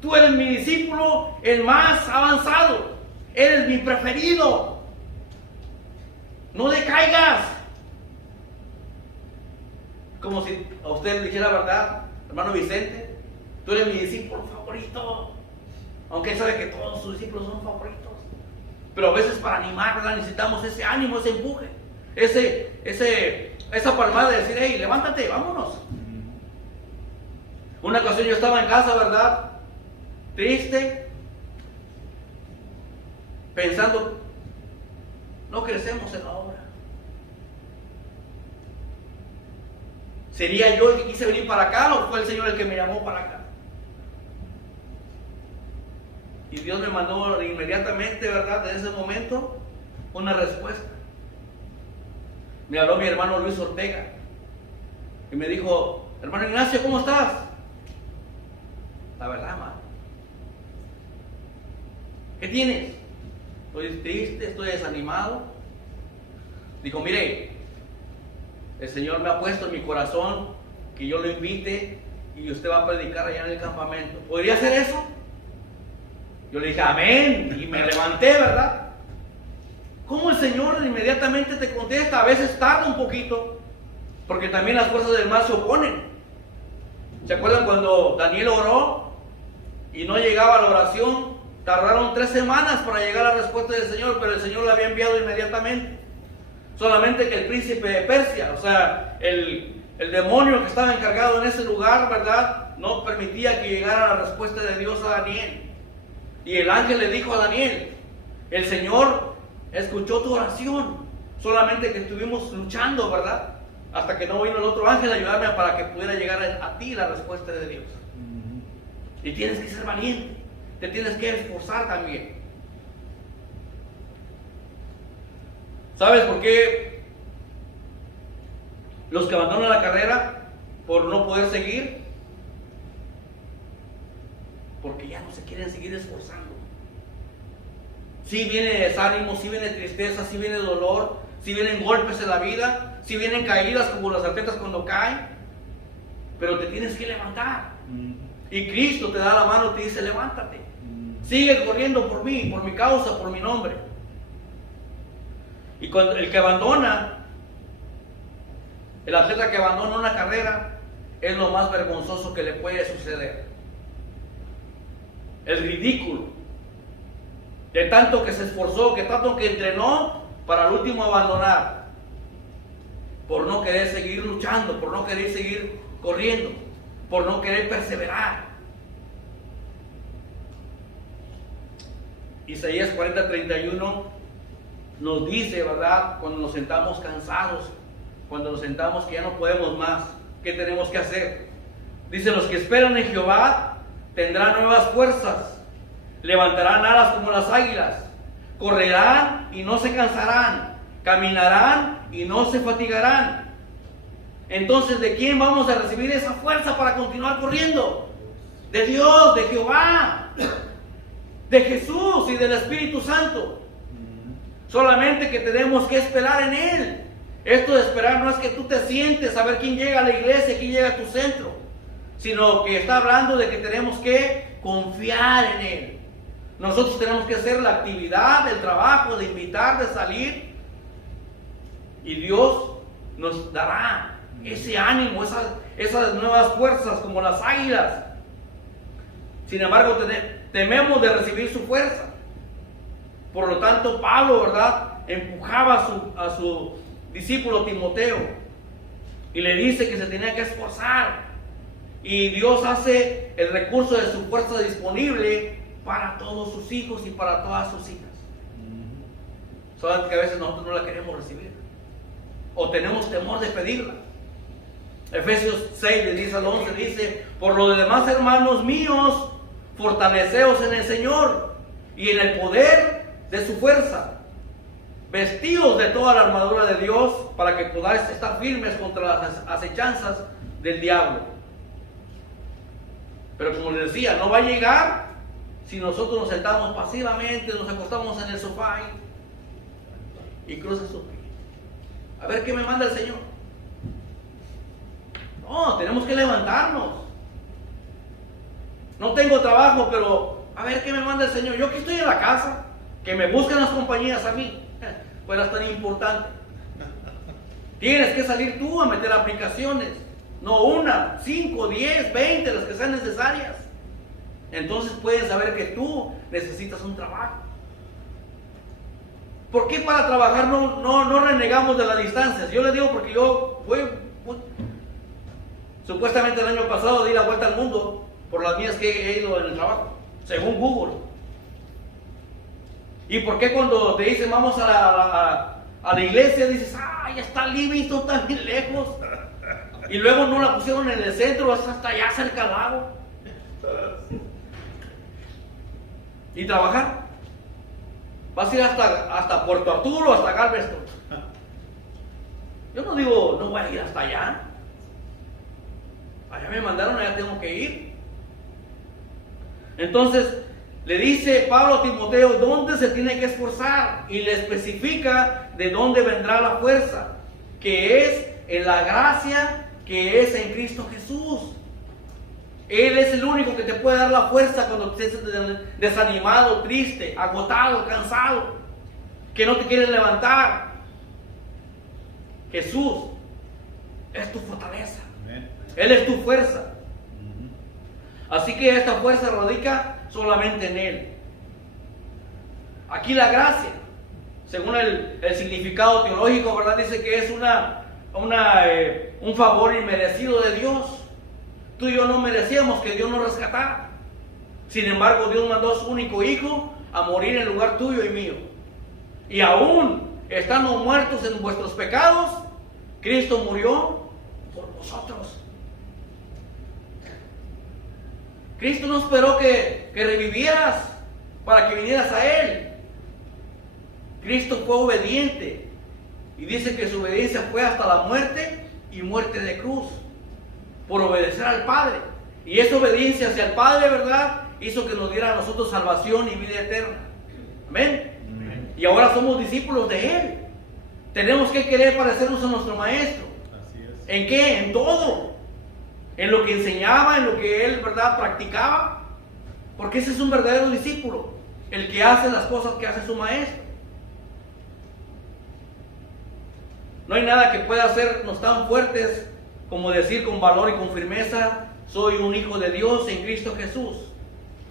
Tú eres mi discípulo, el más avanzado. Eres mi preferido. No decaigas. Como si a usted le dijera, ¿verdad, hermano Vicente? Tú eres mi discípulo favorito. Aunque él sabe que todos sus discípulos son favoritos. Pero a veces para animar, ¿verdad?, necesitamos ese ánimo, ese empuje. Esa palmada de decir, hey, levántate, vámonos. Una ocasión yo estaba en casa, ¿verdad?, triste, pensando, no crecemos en la obra. ¿Sería yo el que quise venir para acá o fue el Señor el que me llamó para acá? Y Dios me mandó inmediatamente, ¿verdad?, en ese momento, una respuesta. Me habló mi hermano Luis Ortega y me dijo, hermano Ignacio, ¿cómo estás? La verdad, hermano. ¿Qué tienes? Estoy triste, estoy desanimado. Dijo, mire, el Señor me ha puesto en mi corazón que yo lo invite y usted va a predicar allá en el campamento. ¿Podría hacer eso? Yo le dije, amén, y me levanté, ¿verdad? ¿Cómo el Señor inmediatamente te contesta? A veces tarda un poquito, porque también las fuerzas del mal se oponen. ¿Se acuerdan cuando Daniel oró y no llegaba a la oración? Tardaron 3 semanas para llegar a la respuesta del Señor, pero el Señor la había enviado inmediatamente. Solamente que el príncipe de Persia, o sea, el demonio que estaba encargado en ese lugar, ¿verdad?, no permitía que llegara la respuesta de Dios a Daniel. Y el ángel le dijo a Daniel, el Señor escuchó tu oración, solamente que estuvimos luchando, ¿verdad?, hasta que no vino el otro ángel a ayudarme para que pudiera llegar a ti la respuesta de Dios. Y tienes que ser valiente, te tienes que esforzar también. ¿Sabes por qué los que abandonan la carrera por no poder seguir? Porque ya no se quieren seguir esforzando. Sí viene desánimo, sí viene tristeza, sí viene dolor, sí vienen golpes en la vida, sí vienen caídas como las atletas cuando caen, pero te tienes que levantar. Y Cristo te da la mano y te dice, levántate. Sigue corriendo por mí, por mi causa, por mi nombre. Y cuando el que abandona, el atleta que abandona una carrera, es lo más vergonzoso que le puede suceder. El ridículo. De tanto que se esforzó, que tanto que entrenó, para al último abandonar. Por no querer seguir luchando, por no querer seguir corriendo, por no querer perseverar. Isaías 40:31 nos dice, ¿verdad?, cuando nos sentamos cansados, cuando nos sentamos que ya no podemos más, ¿qué tenemos que hacer? Dice, los que esperan en Jehová tendrán nuevas fuerzas, levantarán alas como las águilas, correrán y no se cansarán, caminarán y no se fatigarán. Entonces, ¿de quién vamos a recibir esa fuerza para continuar corriendo? De Dios, de Jehová, de Jesús y del Espíritu Santo. Solamente que tenemos que esperar en Él. Esto de esperar no es que tú te sientes a ver quién llega a la iglesia, quién llega a tu centro, sino que está hablando de que tenemos que confiar en Él. Nosotros tenemos que hacer la actividad, el trabajo de invitar, de salir, y Dios nos dará ese ánimo, esas nuevas fuerzas como las águilas. Sin embargo, tememos de recibir su fuerza. Por lo tanto, Pablo, ¿verdad?, empujaba a su discípulo Timoteo y le dice que se tenía que esforzar. Y Dios hace el recurso de su fuerza disponible para todos sus hijos y para todas sus hijas. Solamente que a veces nosotros no la queremos recibir o tenemos temor de pedirla. Efesios 6, de 10 al 11 dice, por lo demás, hermanos míos, fortaleceos en el Señor y en el poder de su fuerza, vestidos de toda la armadura de Dios para que podáis estar firmes contra las acechanzas del diablo. Pero como les decía, no va a llegar si nosotros nos sentamos pasivamente, nos acostamos en el sofá y cruza su pie. A ver qué me manda el Señor. No, tenemos que levantarnos. No tengo trabajo, pero a ver qué me manda el Señor. Yo que estoy en la casa, que me buscan las compañías a mí, fuera tan importante. Tienes que salir tú a meter aplicaciones, no 1, 5, 10, 20, las que sean necesarias. Entonces pueden saber que tú necesitas un trabajo. ¿Por qué para trabajar no renegamos de las distancias? Yo les digo porque yo supuestamente el año pasado di la vuelta al mundo por las millas que he ido en el trabajo, según Google. ¿Y por qué cuando te dicen vamos a la iglesia dices, ya está Livingston, está bien lejos? Y luego no la pusieron en el centro, hasta allá cerca al lago. ¿Y trabajar? Vas a ir hasta Puerto Arturo, hasta Galveston. Yo no digo, no voy a ir hasta allá. Allá me mandaron, allá tengo que ir. Entonces, le dice Pablo a Timoteo dónde se tiene que esforzar y le especifica de dónde vendrá la fuerza, que es en la gracia que es en Cristo Jesús. Él es el único que te puede dar la fuerza cuando estés desanimado, triste, agotado, cansado, que no te quieres levantar. Jesús es tu fortaleza. Amén. Él es tu fuerza. Así que esta fuerza radica solamente en Él. Aquí la gracia, según el significado teológico, ¿verdad? Dice que es un favor inmerecido de Dios. Tú y yo no merecíamos que Dios nos rescatara. Sin embargo, Dios mandó a su único Hijo a morir en lugar tuyo y mío. Y aún estando muertos en vuestros pecados, Cristo murió por vosotros. Cristo no esperó que revivieras para que vinieras a Él. Cristo fue obediente. Y dice que su obediencia fue hasta la muerte y muerte de cruz. Por obedecer al Padre. Y esa obediencia hacia el Padre, ¿verdad?, hizo que nos diera a nosotros salvación y vida eterna. Amén. Amén. Y ahora somos discípulos de Él. Tenemos que querer parecernos a nuestro Maestro. Así es. ¿En qué? En todo. En lo que enseñaba, en lo que Él, ¿verdad?, practicaba. Porque ese es un verdadero discípulo. El que hace las cosas que hace su Maestro. No hay nada que pueda hacernos tan fuertes como decir con valor y con firmeza, soy un hijo de Dios en Cristo Jesús.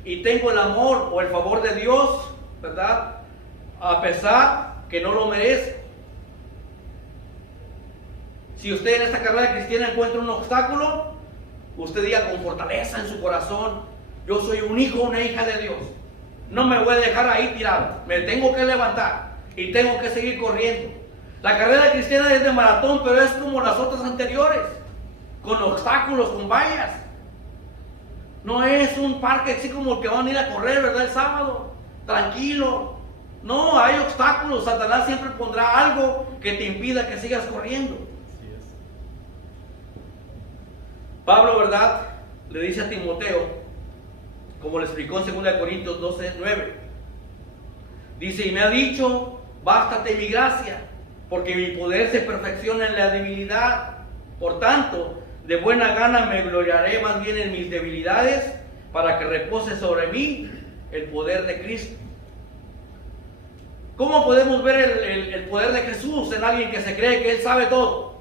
Y tengo el amor o el favor de Dios, ¿verdad?, a pesar que no lo merece. Si usted en esta carrera cristiana encuentra un obstáculo, usted diga con fortaleza en su corazón, yo soy un hijo o una hija de Dios. No me voy a dejar ahí tirado. Me tengo que levantar y tengo que seguir corriendo. La carrera cristiana es de maratón, pero es como las otras anteriores, con obstáculos, con vallas. No es un parque así como el que van a ir a correr, ¿verdad?, el sábado, tranquilo. No, hay obstáculos. Satanás siempre pondrá algo que te impida que sigas corriendo. Así es. Pablo, ¿verdad?, le dice a Timoteo, como le explicó en 2 Corintios 12:9. Dice, y me ha dicho, bástate mi gracia, porque mi poder se perfecciona en la debilidad. Por tanto, de buena gana me gloriaré más bien en mis debilidades, para que repose sobre mí el poder de Cristo. ¿Cómo podemos ver el poder de Jesús en alguien que se cree que Él sabe todo?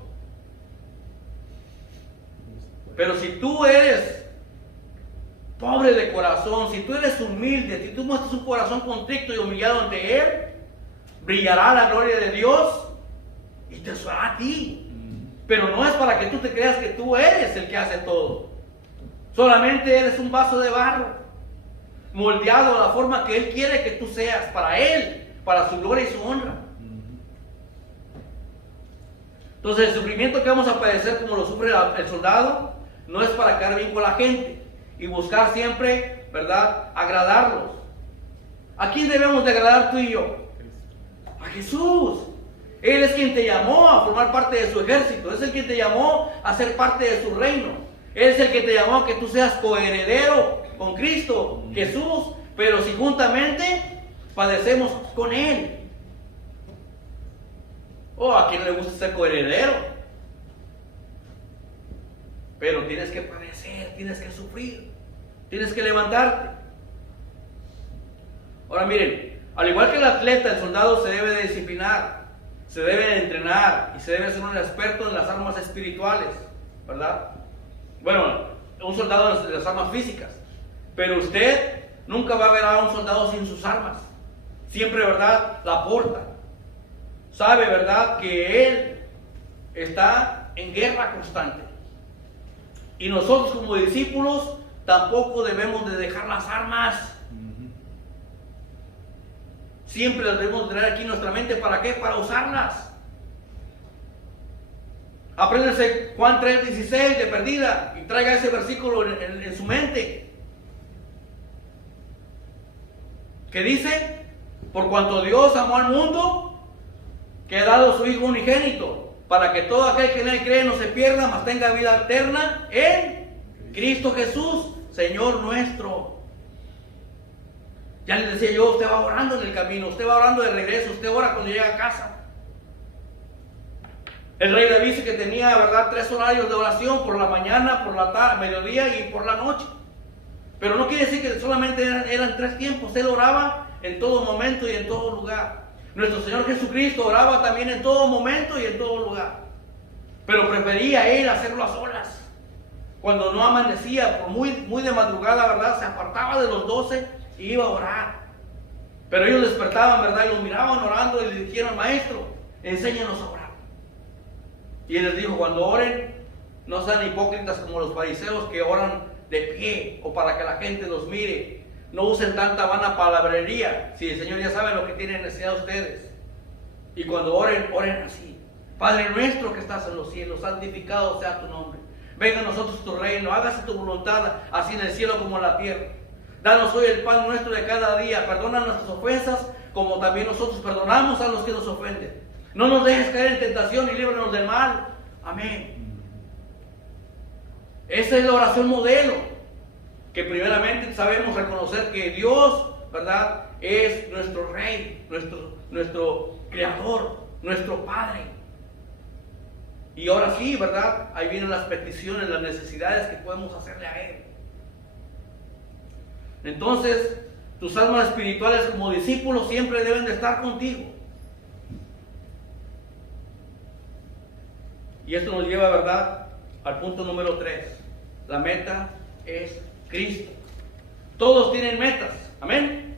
Pero si tú eres pobre de corazón, si tú eres humilde, si tú muestras un corazón contrito y humillado ante Él, brillará la gloria de Dios y te usará a ti. Pero no es para que tú te creas que tú eres el que hace todo. Solamente eres un vaso de barro, moldeado a la forma que Él quiere que tú seas, para Él, para su gloria y su honra. Entonces el sufrimiento que vamos a padecer como lo sufre el soldado, no es para quedar bien con la gente y buscar siempre, ¿verdad?, agradarlos. ¿A quién debemos de agradar tú y yo? A Jesús. Él es quien te llamó a formar parte de su ejército. Es el quien te llamó a ser parte de su reino. Él es el que te llamó a que tú seas coheredero con Cristo Jesús. Pero si juntamente padecemos con Él. ¿A quién le gusta ser coheredero? Pero tienes que padecer, tienes que sufrir. Tienes que levantarte. Ahora miren, al igual que el atleta, el soldado se debe de disciplinar, se debe de entrenar y se debe ser un experto en las armas espirituales, ¿verdad? Bueno, un soldado de las armas físicas, pero usted nunca va a ver a un soldado sin sus armas. Siempre, ¿verdad?, la porta. Sabe, ¿verdad?, que él está en guerra constante. Y nosotros como discípulos tampoco debemos de dejar las armas. Siempre las debemos tener aquí en nuestra mente. ¿Para qué? Para usarlas. Apréndase Juan 3:16 de perdida y traiga ese versículo en su mente. ¿Qué dice? Por cuanto Dios amó al mundo, que ha dado su Hijo unigénito, para que todo aquel que en él cree no se pierda, mas tenga vida eterna en Cristo Jesús, Señor nuestro. Ya les decía yo, usted va orando en el camino, usted va orando de regreso, usted ora cuando llega a casa. El rey David dice que tenía, ¿verdad?, 3 horarios de oración: por la mañana, por la tarde, mediodía y por la noche. Pero no quiere decir que solamente eran 3 tiempos. Él oraba en todo momento y en todo lugar. Nuestro Señor Jesucristo oraba también en todo momento y en todo lugar. Pero prefería él hacerlo a solas. Cuando no amanecía, por muy de madrugada, ¿verdad?, se apartaba de los 12 y iba a orar. Pero ellos despertaban, ¿verdad?, y lo miraban orando y le dijeron: maestro, enséñanos a orar. Y él les dijo: cuando oren, no sean hipócritas como los fariseos que oran de pie o para que la gente los mire. No usen tanta vana palabrería, si el Señor ya sabe lo que tienen necesidad ustedes. Y cuando oren, oren así: Padre nuestro que estás en los cielos, santificado sea tu nombre. Venga a nosotros tu reino, hágase tu voluntad, así en el cielo como en la tierra. Danos hoy el pan nuestro de cada día. Perdona nuestras ofensas, como también nosotros perdonamos a los que nos ofenden. No nos dejes caer en tentación y líbranos del mal. Amén. Esa es la oración modelo, que primeramente sabemos reconocer que Dios, ¿verdad?, es nuestro Rey, nuestro Creador, nuestro Padre. Y ahora sí, ¿verdad?, ahí vienen las peticiones, las necesidades que podemos hacerle a Él. Entonces, tus armas espirituales como discípulos siempre deben de estar contigo. Y esto nos lleva, ¿verdad?, al punto número 3. La meta es Cristo. Todos tienen metas, amén.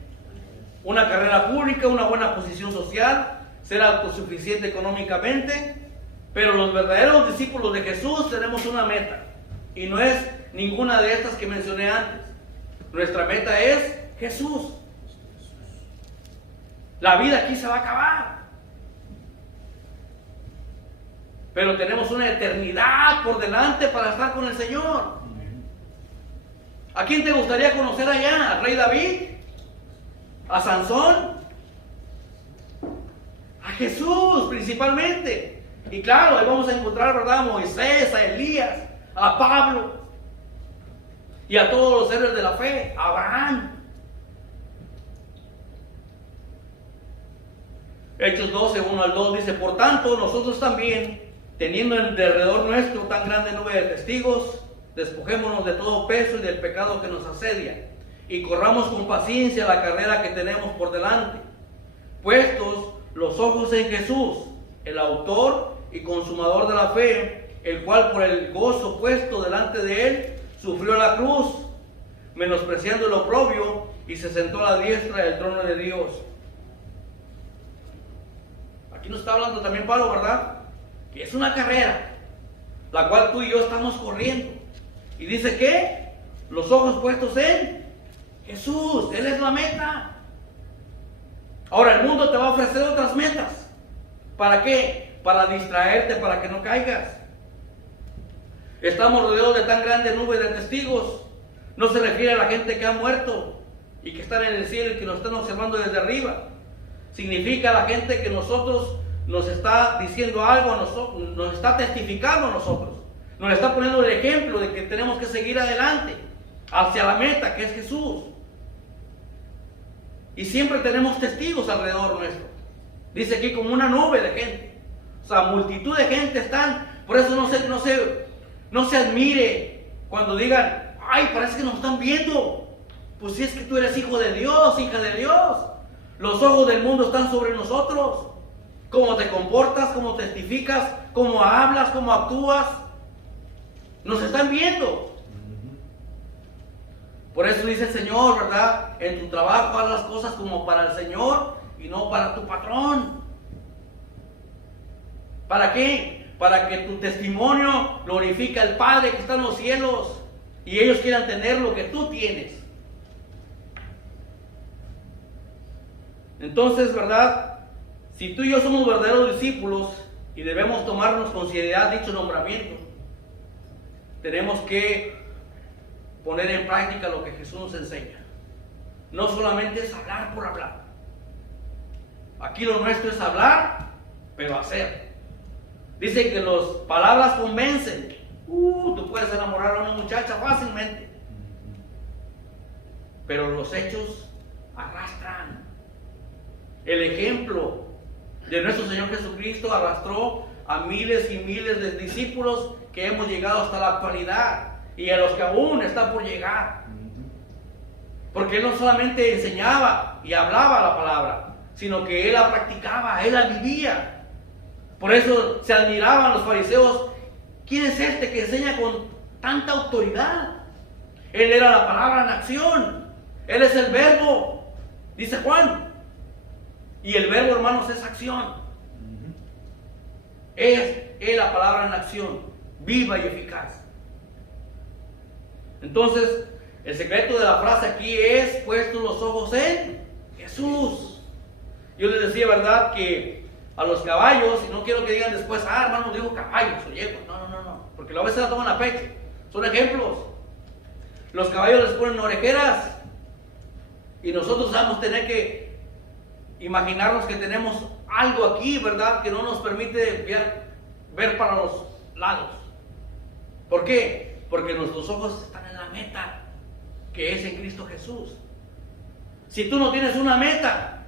Una carrera pública, una buena posición social, ser autosuficiente económicamente. Pero los verdaderos discípulos de Jesús tenemos una meta, y no es ninguna de estas que mencioné antes. Nuestra meta es Jesús. La vida aquí se va a acabar, pero tenemos una eternidad por delante para estar con el Señor. ¿A quién te gustaría conocer allá? ¿Al rey David? ¿A Sansón? A Jesús principalmente. Y claro, ahí vamos a encontrar, ¿verdad?, a Moisés, a Elías, a Pablo y a todos los héroes de la fe, a Abraham. Hechos 12, 1 al 2 dice: por tanto, nosotros también, teniendo en derredor nuestro tan grande nube de testigos, despojémonos de todo peso y del pecado que nos asedia, y corramos con paciencia la carrera que tenemos por delante, puestos los ojos en Jesús, el autor y consumador de la fe, el cual por el gozo puesto delante de él sufrió la cruz, menospreciando el oprobio, y se sentó a la diestra del trono de Dios. Aquí nos está hablando también Pablo, ¿verdad?, que es una carrera, la cual tú y yo estamos corriendo. Y dice que los ojos puestos en Jesús, Él es la meta. Ahora el mundo te va a ofrecer otras metas. ¿Para qué? Para distraerte, para que no caigas. Estamos rodeados de tan grande nube de testigos. No se refiere a la gente que ha muerto y que están en el cielo y que nos están observando desde arriba. Significa a la gente que nosotros nos está diciendo algo, nos está testificando a nosotros. Nos está poniendo el ejemplo de que tenemos que seguir adelante hacia la meta, que es Jesús. Y siempre tenemos testigos alrededor nuestro. Dice aquí como una nube de gente. O sea, multitud de gente están. Por eso no se admire cuando digan: ay, parece que nos están viendo. Pues si es que tú eres hijo de Dios, hija de Dios. Los ojos del mundo están sobre nosotros. Cómo te comportas, cómo testificas, cómo hablas, cómo actúas. Nos están viendo. Por eso dice el Señor, ¿verdad? En tu trabajo haz las cosas como para el Señor y no para tu patrón. ¿Para qué? Para que tu testimonio glorifique al Padre que está en los cielos y ellos quieran tener lo que tú tienes. Entonces, ¿verdad? Si tú y yo somos verdaderos discípulos y debemos tomarnos con seriedad dicho nombramiento, tenemos que poner en práctica lo que Jesús nos enseña. No solamente es hablar por hablar. Aquí lo nuestro es hablar, pero hacer. Dice que las palabras convencen. Tú puedes enamorar a una muchacha fácilmente, pero los hechos arrastran. El ejemplo de nuestro Señor Jesucristo arrastró a miles y miles de discípulos que hemos llegado hasta la actualidad y a los que aún están por llegar. Porque Él no solamente enseñaba y hablaba la palabra, sino que Él la practicaba, Él la vivía. Por eso se admiraban los fariseos. ¿Quién es este que enseña con tanta autoridad? Él era la palabra en acción. Él es el verbo, dice Juan. Y el verbo, hermanos, es acción. Es la palabra en acción, viva y eficaz. Entonces, el secreto de la frase aquí es: puestos los ojos en Jesús. Yo les decía, ¿verdad?, que a los caballos, y no quiero que digan después, hermano, digo caballos o yegos. No, porque a veces la toman a pecho. Son ejemplos. Los caballos les ponen orejeras y nosotros vamos a tener que imaginarnos que tenemos algo aquí, ¿verdad?, que no nos permite ver para los lados. ¿Por qué? Porque nuestros ojos están en la meta, que es en Cristo Jesús. Si tú no tienes una meta,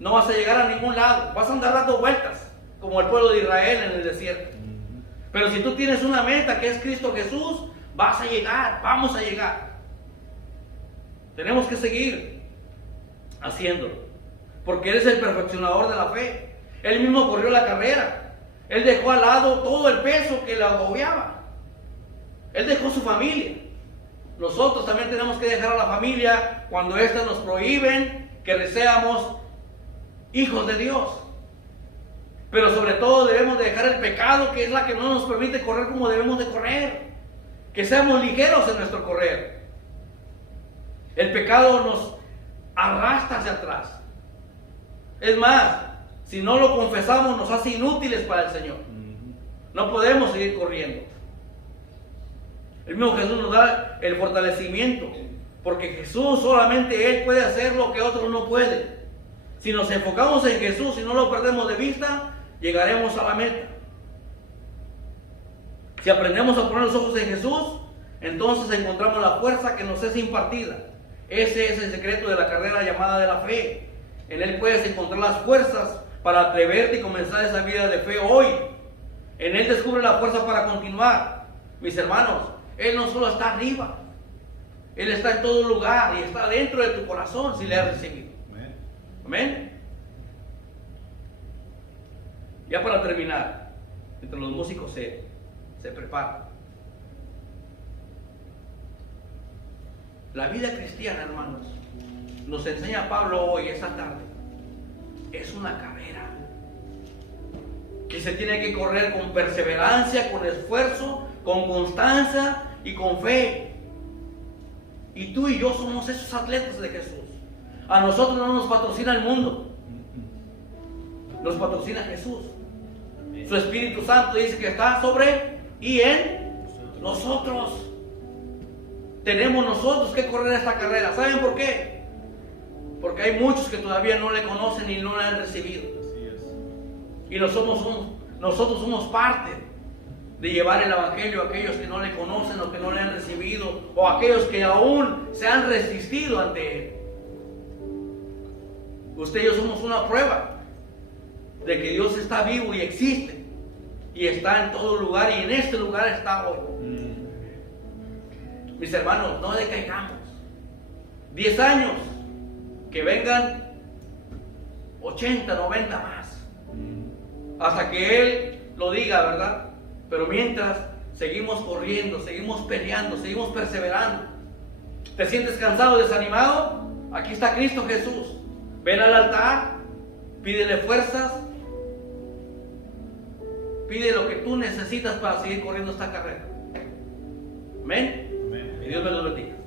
no vas a llegar a ningún lado. Vas a andar dando vueltas, como el pueblo de Israel en el desierto. Pero si tú tienes una meta, que es Cristo Jesús, vas a llegar, vamos a llegar. Tenemos que seguir haciéndolo, porque Él es el perfeccionador de la fe. Él mismo corrió la carrera. Él dejó al lado todo el peso que le agobiaba. Él dejó su familia. Nosotros también tenemos que dejar a la familia cuando éstas nos prohíben que seamos hijos de Dios. Pero sobre todo debemos de dejar el pecado, que es la que no nos permite correr como debemos de correr. Que seamos ligeros en nuestro correr. El pecado nos arrastra hacia atrás. Es más, si no lo confesamos, nos hace inútiles para el Señor. No podemos seguir corriendo. El mismo Jesús nos da el fortalecimiento, porque Jesús, solamente Él puede hacer lo que otros no pueden. Si nos enfocamos en Jesús y no lo perdemos de vista, llegaremos a la meta. Si aprendemos a poner los ojos en Jesús, entonces encontramos la fuerza que nos es impartida. Ese es el secreto de la carrera llamada de la fe. En Él puedes encontrar las fuerzas para atreverte y comenzar esa vida de fe hoy. En Él descubre la fuerza para continuar. Mis hermanos, Él no solo está arriba, Él está en todo lugar y está dentro de tu corazón si le has recibido. Amén. Ya para terminar, mientras los músicos se preparan. La vida cristiana, hermanos, nos enseña Pablo hoy, esta tarde, es una carrera que se tiene que correr con perseverancia, con esfuerzo, con constancia y con fe. Y tú y yo somos esos atletas de Jesús. A nosotros no nos patrocina el mundo, nos patrocina Jesús. Su Espíritu Santo dice que está sobre y en nosotros. Tenemos nosotros que correr esta carrera. ¿Saben por qué? Porque hay muchos que todavía no le conocen y no le han recibido. Y nosotros somos parte de llevar el Evangelio a aquellos que no le conocen o que no le han recibido, o a aquellos que aún se han resistido ante Él. Usted y yo somos una prueba de que Dios está vivo y existe, y está en todo lugar, y en este lugar está hoy. mis hermanos, no decaigamos. 10 años, que vengan 80, 90 más, hasta que Él lo diga, ¿verdad? Pero mientras seguimos corriendo, seguimos peleando, seguimos perseverando. ¿Te sientes cansado, desanimado? Aquí está Cristo Jesús. Ven al altar, pídele fuerzas, pide lo que tú necesitas para seguir corriendo esta carrera. Amén. Y Dios me lo bendiga.